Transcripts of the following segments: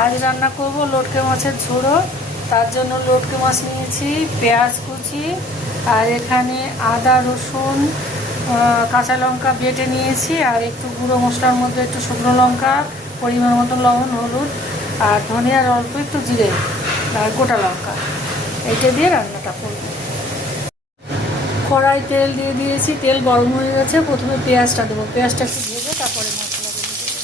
আজ রান্না করব লটকে মাছের ঝোড়ো। তার জন্য লটকে মাছ নিয়েছি, পেঁয়াজ কুচি, আর এখানে আদা রসুন কাঁচা লঙ্কা বেটে নিয়েছি, আর একটু গুঁড়ো মশলার মধ্যে একটু শুকনো লঙ্কা, পরিমাণ মতো লবণ, হলুদ, আর ধনিয়ার অল্প একটু জিরে আর গোটা লঙ্কা, এইটা দিয়ে রান্নাটা করব। কড়াই তেল দিয়ে দিয়েছি, তেল গরম হয়ে গেছে। প্রথমে পেঁয়াজটা দেবো, পেঁয়াজটা একটু ভেজে তারপরে মশলাগুলো দেবো।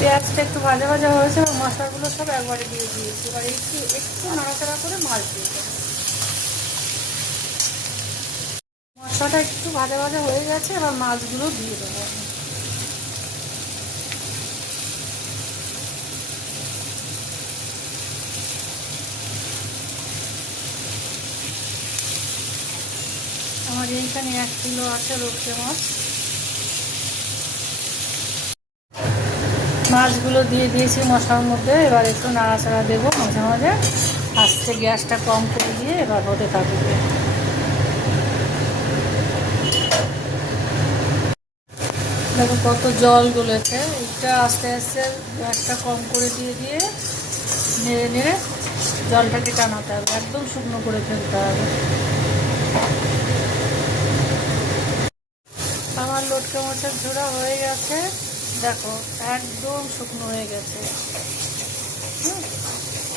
পেঁয়াজটা একটু ভাজা ভাজা হয়েছে এবং মশলাগুলো সব একবারে দিয়ে দিয়েছি। এবার একটু একটু নাড়াচাড়া করে মাছ দিয়ে দেবো। মশলাটা একটু ভাজা ভাজা হয়ে গেছে, এবার মাছগুলো দিয়ে দেবো। আমার এইখানে 1 কিলো আছে লটকে মাছ। মাছগুলো দিয়ে দিয়েছি মশলার মধ্যে, এবার একটু নাড়াচাড়া দেবো মাঝে মাঝে। আস্তে গ্যাসটা কম করে দিয়ে এবার হতে থাকবে। দেখো কত জল গলেছে। এইটা আস্তে আস্তে গ্যাসটা কম করে দিয়ে দিয়ে নেড়ে নেড়ে জলটাকে টানাতে হবে, একদম শুকনো করে ফেলতে হবে। আমার লটকে মাছের ঝোড়া হয়ে গেছে, দেখো একদম শুকনো হয়ে গেছে।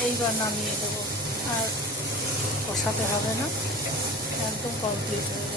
এইবার নামিয়ে দেবো, আর কষাতে হবে না, একদম কমপ্লিট হয়ে